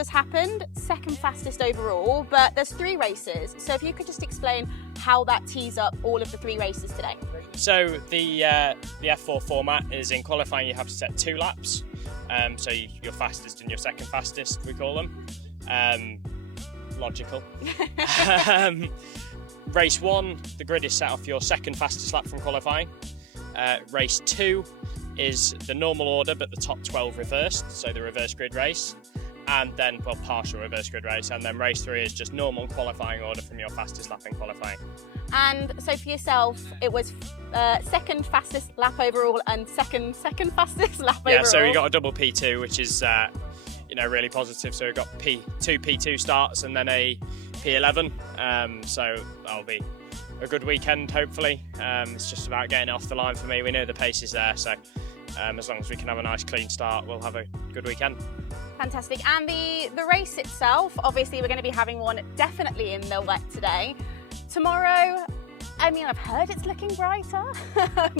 just happened, second fastest overall, but there's 3 races. So if you could just explain how that tees up all of the 3 races today. So the F4 format is in qualifying you have to set 2 laps. So your fastest and your second fastest, we call them. Logical. Race 1, the grid is set off your second fastest lap from qualifying. Race 2 is the normal order, but the top 12 reversed, so the reverse grid race. And then, well, partial reverse grid race. And then race 3 is just normal qualifying order from your fastest lap in qualifying. And so for yourself, it was second fastest lap overall and second fastest lap overall. Yeah, so we got a double P2, which is really positive. So we got two P2 starts and then a P11. So that'll be a good weekend, hopefully. It's just about getting it off the line for me. We know the pace is there, so as long as we can have a nice clean start, we'll have a good weekend. Fantastic. And the race itself, obviously we're going to be having one definitely in the wet today. Tomorrow, I mean, I've heard it's looking brighter,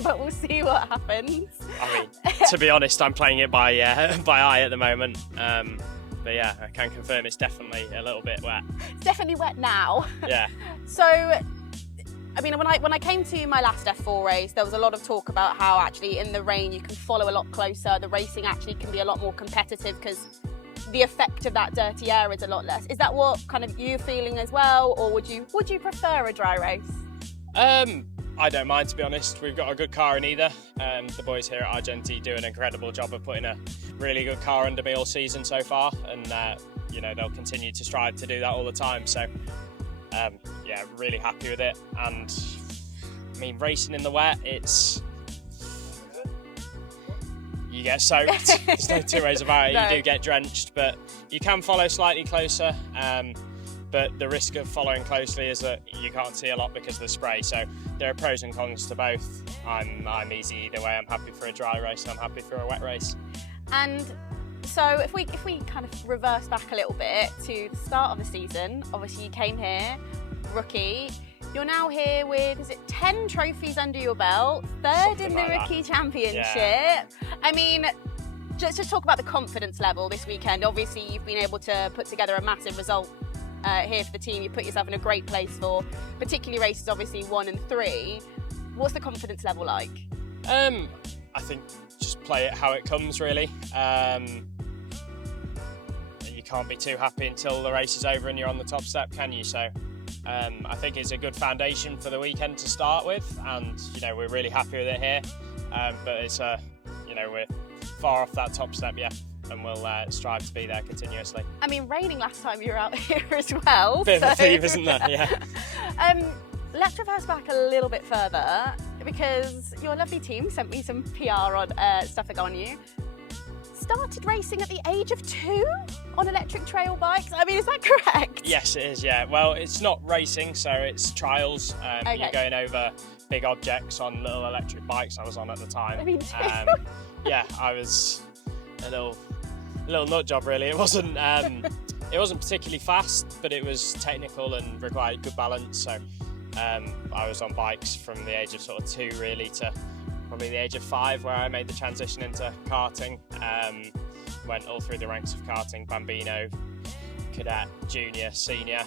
but we'll see what happens. I mean, to be honest, I'm playing it by eye at the moment. But yeah, I can confirm it's definitely a little bit wet. It's definitely wet now. Yeah. So, I mean, when I came to my last F4 race, there was a lot of talk about how actually in the rain you can follow a lot closer. The racing actually can be a lot more competitive because the effect of that dirty air is a lot less. Is that what kind of you feeling as well, or would you prefer a dry race? I don't mind, to be honest. We've got a good car in either. The boys here at Argenti do an incredible job of putting a really good car under me all season so far, and they'll continue to strive to do that all the time. So yeah, really happy with it. And I mean, racing in the wet, you get soaked. There's no 2 ways about it. No. You do get drenched, but you can follow slightly closer. But the risk of following closely is that you can't see a lot because of the spray. So there are pros and cons to both. I'm easy either way. I'm happy for a dry race. I'm happy for a wet race. And so if we kind of reverse back a little bit to the start of the season, obviously you came here, rookie. You're now here with, is it 10 trophies under your belt, third in the rookie championship. Yeah. I mean, just talk about the confidence level this weekend. Obviously, you've been able to put together a massive result here for the team. You put yourself in a great place for particularly races, obviously 1 and 3. What's the confidence level like? I think just play it how it comes, really. You can't be too happy until the race is over and you're on the top step, can you? So I think it's a good foundation for the weekend to start with, and we're really happy with it here. But it's we're far off that top step yet, and we'll strive to be there continuously. I mean, raining last time you were out here as well. Bit of a theme, isn't there? Yeah. Let's reverse back a little bit further, because your lovely team sent me some PR on stuff they got on you. Started racing at the age of 2 on electric trail bikes. I mean, is that correct? Yes, it is, yeah. Well, it's not racing, so it's trials. Okay. You're going over big objects on little electric bikes I was on at the time. I mean, yeah, I was a little nut job, really. It wasn't particularly fast, but it was technical and required good balance. So I was on bikes from the age of sort of 2 really to probably the age of 5, where I made the transition into karting. Went all through the ranks of karting, Bambino, cadet, junior, senior,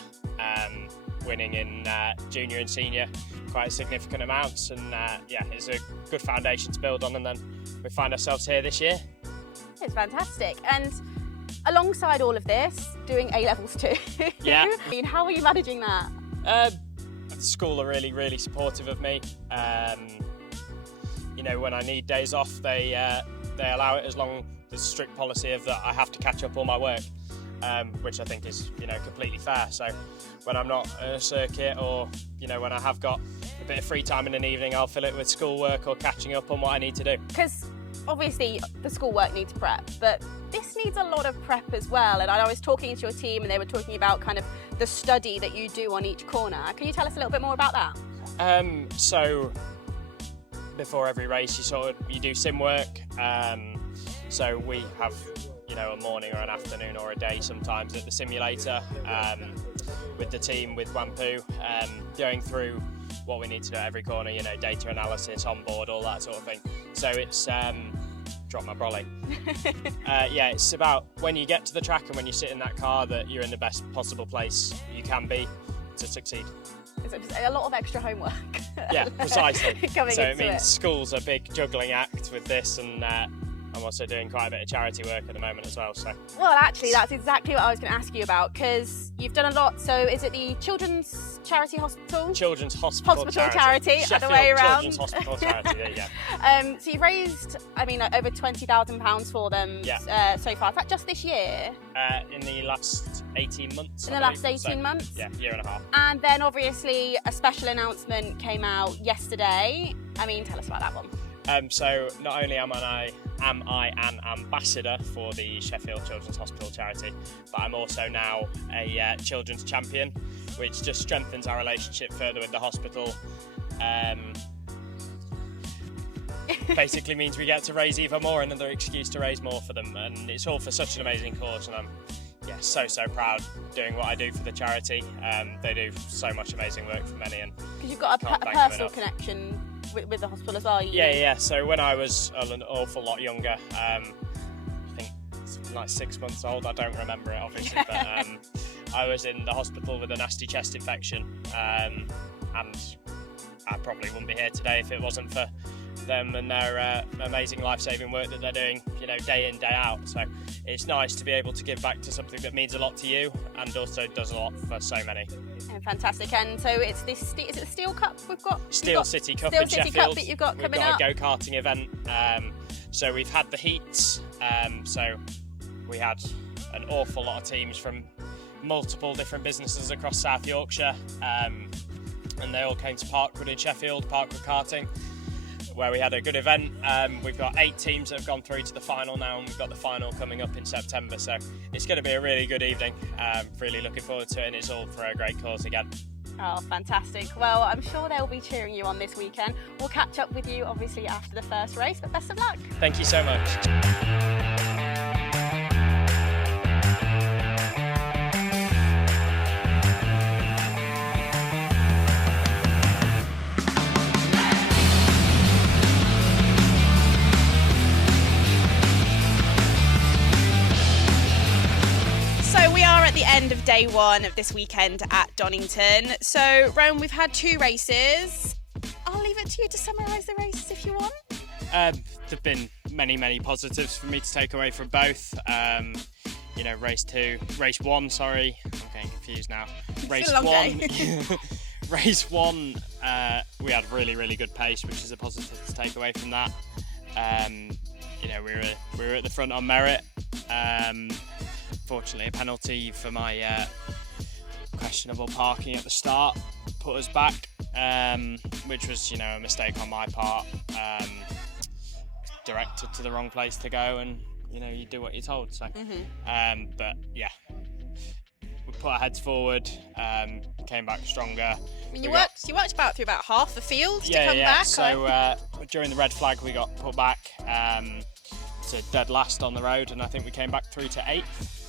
winning in junior and senior quite significant amounts, and yeah, it's a good foundation to build on, and then we find ourselves here this year. It's fantastic. And alongside all of this, doing A-levels too. Yeah. I mean, how are you managing that? The school are really, really supportive of me. When I need days off, they allow it, as long as a strict policy of that I have to catch up all my work, which I think is completely fair. So when I'm not at a circuit, or when I have got a bit of free time in an evening, I'll fill it with schoolwork or catching up on what I need to do. Because obviously the schoolwork needs prep, but this needs a lot of prep as well. And I was talking to your team and they were talking about kind of the study that you do on each corner. Can you tell us a little bit more about that? So before every race you do sim work. So we have a morning or an afternoon or a day sometimes at the simulator with the team, with Wampu, going through what we need to do at every corner, data analysis, on board, all that sort of thing. So it's dropped my brolly. Yeah, it's about when you get to the track and when you sit in that car that you're in the best possible place you can be to succeed. It's a lot of extra homework. Yeah, precisely. Coming so into it means school's a big juggling act with this, and I'm also doing quite a bit of charity work at the moment as well. So. Well, actually, that's exactly what I was going to ask you about, because you've done a lot. So is it the Children's Charity Hospital? Children's Hospital Charity, other way around. Children's Hospital Charity, there you go. So you've raised, over £20,000 for them so far. Is that just this year? In the last 18 months. In the last 18 months? Yeah, year and a half. And then obviously a special announcement came out yesterday. Tell us about that one. So not only am I an ambassador for the Sheffield Children's Hospital charity, but I'm also now a children's champion, which just strengthens our relationship further with the hospital. Basically means we get to raise even more, another excuse to raise more for them, and it's all for such an amazing cause, and I'm so proud doing what I do for the charity. They do so much amazing work for many, and because you've got a personal connection with the hospital as well. Yeah. So when I was an awful lot younger, I think like 6 months old, I don't remember it obviously, but I was in the hospital with a nasty chest infection, and I probably wouldn't be here today if it wasn't for them and their amazing life-saving work that they're doing, day in, day out. So it's nice to be able to give back to something that means a lot to you and also does a lot for so many. Fantastic. And so it's this, is it the Steel Cup we've got? Steel City Cup in Sheffield. Cup that you've got coming up. We've got a go-karting event. So we've had the heats. So we had an awful lot of teams from multiple different businesses across South Yorkshire, and they all came to Parkwood in Sheffield, Parkwood Karting, where we had a good event. We've got 8 teams that have gone through to the final now, and we've got the final coming up in September, so it's going to be a really good evening. Really looking forward to it, and it's all for a great cause again. Oh, fantastic. Well, I'm sure they'll be cheering you on this weekend. We'll catch up with you obviously after the first race, but best of luck. Thank you so much. End of day one of this weekend at Donington. So, Rowan, we've had 2 races. I'll leave it to you to summarise the races if you want. There've been many positives for me to take away from both. Race one, sorry, I'm getting confused now. Race one, we had really good pace, which is a positive to take away from that. We were at the front on merit. Fortunately, a penalty for my questionable parking at the start put us back, which was, a mistake on my part. Directed to the wrong place to go, and you do what you're told. So, but yeah, we put our heads forward, came back stronger. You worked through about half the field to come back. So during the red flag, we got put back to dead last on the road, and I think we came back through to 8th.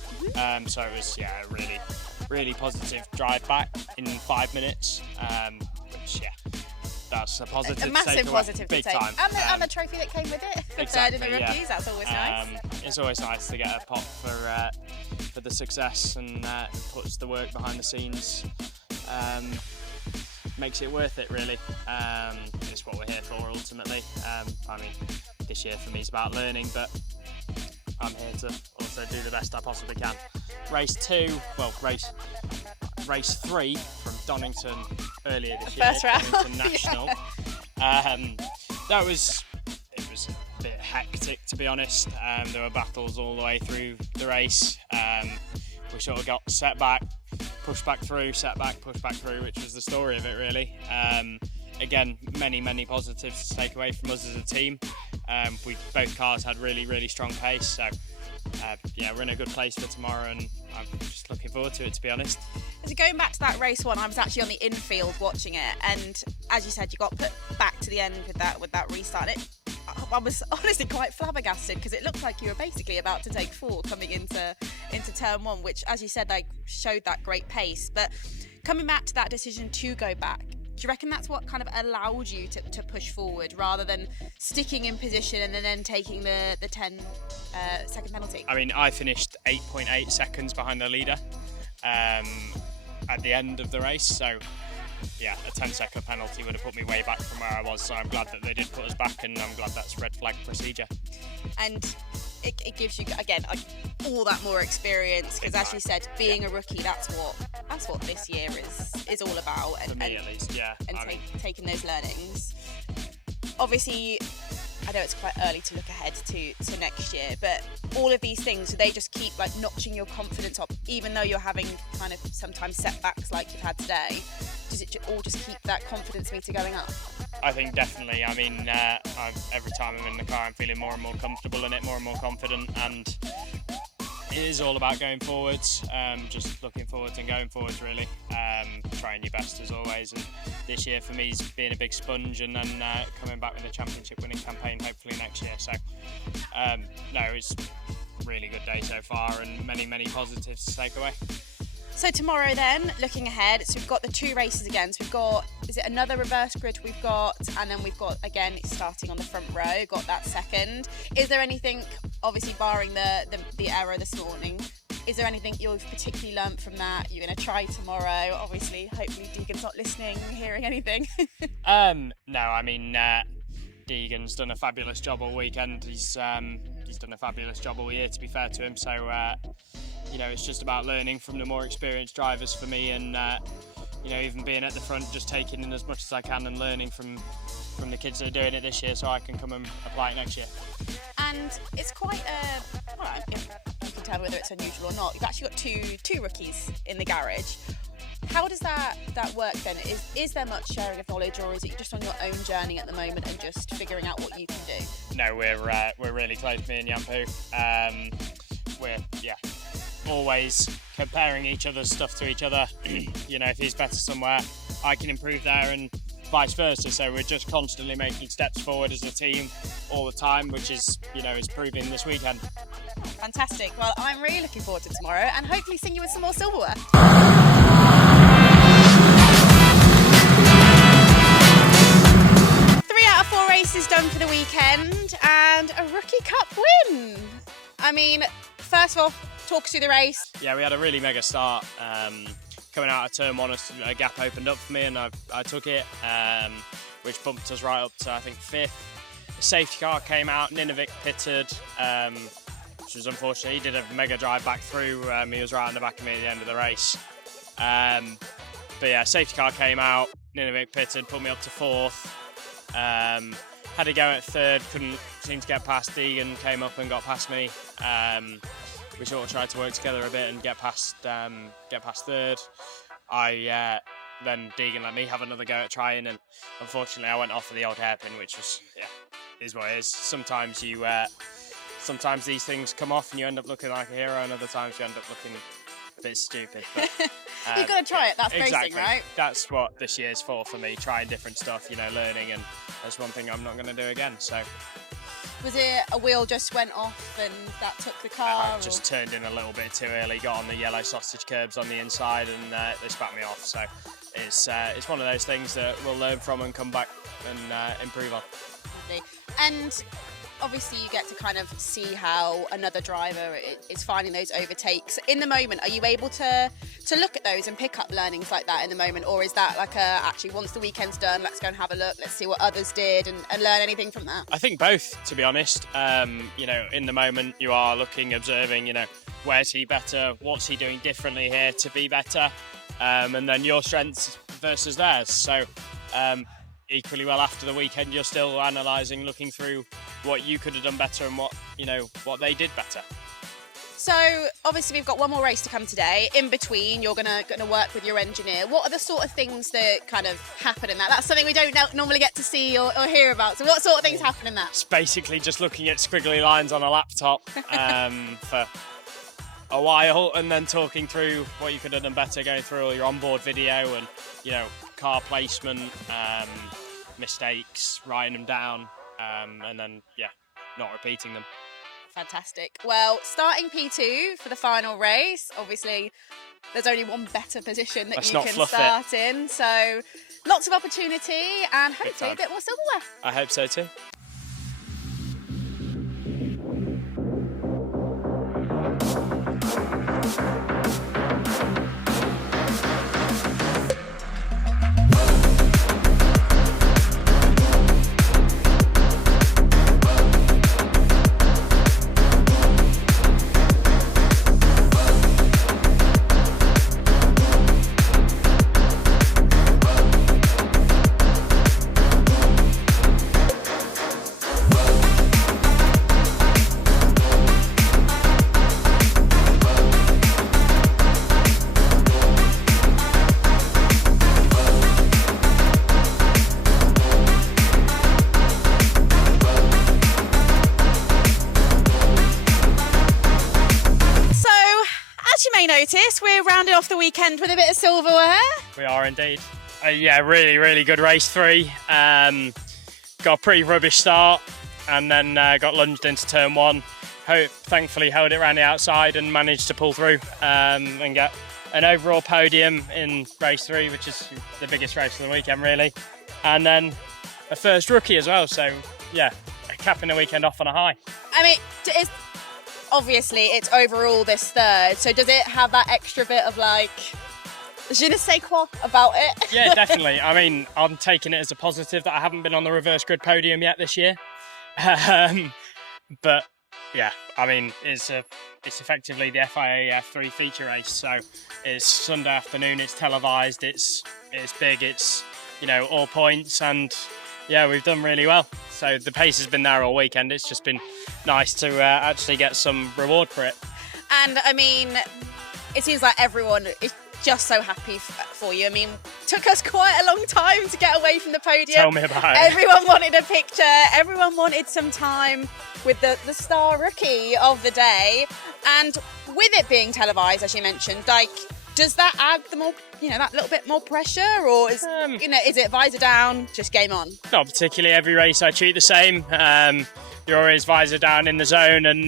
So it was a really positive drive back in 5 minutes, which that's a positive. A massive positive big to take. time. And the trophy that came with it. Exactly, Third in the rookies. That's always nice. It's always nice to get a pop for the success, and puts the work behind the scenes. Makes it worth it, really. It's what we're here for ultimately. This year for me is about learning, but I'm here to also do the best I possibly can. Race 3 from Donington earlier this year, Donington National. It was a bit hectic, to be honest. There were battles all the way through the race. We sort of got set back, pushed back through, set back, pushed back through, which was the story of it, really. Again, many positives to take away from us as a team. Both cars had really strong pace, so we're in a good place for tomorrow, and I'm just looking forward to it, to be honest. So going back to that race one, I was actually on the infield watching it, and as you said, you got put back to the end with that restart. I was honestly quite flabbergasted, because it looked like you were basically about to take 4 coming into turn 1, which, as you said, showed that great pace. But coming back to that decision to go back, Do you reckon that's what kind of allowed you to push forward rather than sticking in position and then taking the 10-second penalty? I mean, I finished 8.8 seconds behind the leader at the end of the race, so yeah, a 10-second penalty would have put me way back from where I was, so I'm glad that they did put us back, and I'm glad that's red flag procedure. And it gives you, again, all that more experience, because as you said, being a rookie, that's what this year is all about. For me, at least, yeah. And taking those learnings. Obviously, I know it's quite early to look ahead to next year, but all of these things, do they just keep notching your confidence up, even though you're having kind of sometimes setbacks like you've had today? Does it all just keep that confidence meter going up? I think definitely. I mean, every time I'm in the car, I'm feeling more and more comfortable in it, more and more confident, and it is all about going forwards, just looking forwards and going forwards, really. Trying your best as always, and this year for me is being a big sponge, and then coming back with a championship winning campaign hopefully next year. So no, it's a really good day so far, and many positives to take away. So tomorrow then, looking ahead, so we've got the 2 races again. So we've got, is it another reverse grid we've got? And then we've got, again, starting on the front row, got that second. Is there anything, obviously barring the error this morning, is there anything you've particularly learnt from that you're going to try tomorrow? Obviously, hopefully Deegan's not listening, hearing anything. No, I mean, Deegan's done a fabulous job all weekend. He's done a fabulous job all year, to be fair to him. So, it's just about learning from the more experienced drivers for me, and even being at the front, just taking in as much as I can and learning from the kids that are doing it this year, so I can come and apply it next year. And it's quite if you can tell whether it's unusual or not, you've actually got two rookies in the garage. How does that work then? Is there much sharing of knowledge, or is it just on your own journey at the moment and just figuring out what you can do? No, we're really close, me and Yampu. We're always comparing each other's stuff to each other. If he's better somewhere, I can improve there, and vice versa. So we're just constantly making steps forward as a team all the time, which is proving this weekend. Fantastic. Well, I'm really looking forward to tomorrow, and hopefully seeing you with some more silverware. 3 out of 4 races done for the weekend, and a Rookie Cup win. I mean, first of all, talk us through the race. Yeah, we had a really mega start. Coming out of turn 1, a gap opened up for me, and I took it, which bumped us right up to, I think, 5th. The safety car came out, Ninovic pitted, which was unfortunate. He did a mega drive back through. He was right on the back of me at the end of the race. But yeah, safety car came out, Ninovic pitted, put me up to 4th. Had to go at 3rd, couldn't seem to get past Deegan, came up and got past me. We sort of tried to work together a bit and get past 3rd. Then Deegan let me have another go at trying, and unfortunately I went off of the old hairpin, which was, is what it is. Sometimes these things come off and you end up looking like a hero, and other times you end up looking a bit stupid. But, you've got to try it, that's exactly. racing, right? That's what this year's for me, trying different stuff, learning, and that's one thing I'm not going to do again. So. Was it a wheel just went off and that took the car? I just turned in a little bit too early, got on the yellow sausage curbs on the inside, and they spat me off. So it's one of those things that we'll learn from and come back and improve on. Lovely. And obviously you get to kind of see how another driver is finding those overtakes. In the moment, are you able to look at those and pick up learnings like that in the moment, or is that like actually once the weekend's done, let's go and have a look, let's see what others did and learn anything from that? I think both, to be honest. In the moment you are looking, observing, where's he better, what's he doing differently here to be better, and then your strengths versus theirs. So equally well after the weekend, you're still analysing, looking through what you could have done better and what they did better. So obviously we've got one more race to come today. In between, you're gonna work with your engineer. What are the sort of things that kind of happen in that? That's something we don't normally get to see or hear about. So what sort of things happen in that? It's basically just looking at squiggly lines on a laptop for a while, and then talking through what you could have done better, going through all your onboard video and car placement, mistakes, writing them down, and then not repeating them. Fantastic. Well, starting P2 for the final race, obviously there's only one better position that you can start in. So lots of opportunity and hopefully a time. bit more silverware. I hope so too. Notice we're rounding off the weekend with a bit of silverware. We are indeed. Yeah, really good race 3. Got a pretty rubbish start and then got lunged into turn 1. Thankfully held it around the outside and managed to pull through and get an overall podium in race 3, which is the biggest race of the weekend really. And then a first rookie as well, so yeah, capping the weekend off on a high. I mean, obviously it's overall this third, so does it have that extra bit of like je ne sais quoi about it? Yeah, definitely. I mean, I'm taking it as a positive that I haven't been on the reverse grid podium yet this year. But yeah, I mean, it's effectively the FIA F3 feature race, so it's Sunday afternoon, it's televised, it's big, it's, you know, all points, and yeah, we've done really well. So the pace has been there all weekend. It's just been nice to actually get some reward for it. And I mean, it seems like everyone is just so happy for you. I mean, took us quite a long time to get away from the podium. Tell me about it. Everyone wanted a picture. Everyone wanted some time with the star rookie of the day. And with it being televised, as you mentioned, like, does that add the more, you know, that little bit more pressure, or is is it visor down, just game on? Not particularly. Every race I treat the same. You're always visor down in the zone, and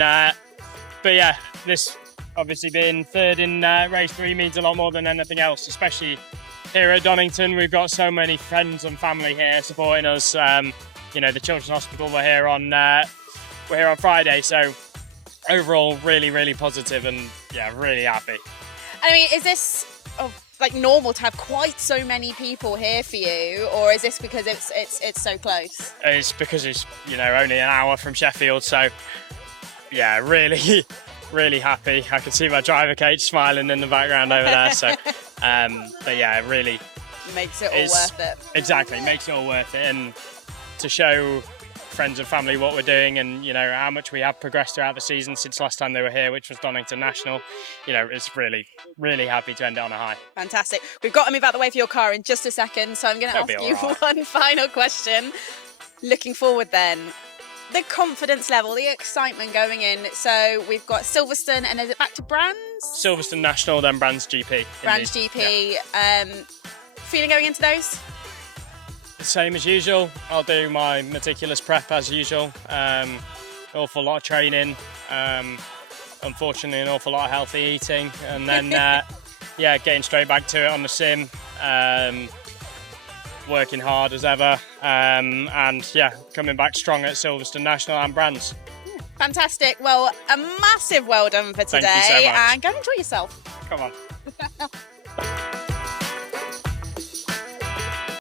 but yeah, this obviously being third in race 3 means a lot more than anything else, especially here at Donington. We've got so many friends and family here supporting us. You know, the Children's Hospital were here on Friday, so overall really positive, and yeah, really happy. I mean, is this like normal to have quite so many people here for you, or is this because it's so close? It's because it's, you know, only an hour from Sheffield, so yeah, really happy. I can see my driver Kate smiling in the background over there, so but yeah, it really makes it all worth it. Exactly, makes it all worth it, and to show friends and family what we're doing, and you know how much we have progressed throughout the season since last time they were here, which was Donington National. You know, it's really happy to end it on a high. Fantastic. We've got to move out the way for your car in just a second, so I'm going to ask you one final question. Looking forward then, the confidence level, the excitement going in. So we've got Silverstone, and is it back to Brands? Silverstone National, then Brands GP. Brands GP. Yeah. Feeling going into those? Same as usual. I'll do my meticulous prep as usual. Awful lot of training. Unfortunately, an awful lot of healthy eating, and then yeah, getting straight back to it on the sim. Working hard as ever, and yeah, coming back strong at Silverstone National and Brands. Fantastic. Well, a massive well done for today. Thank you so much. And go and enjoy yourself. Come on.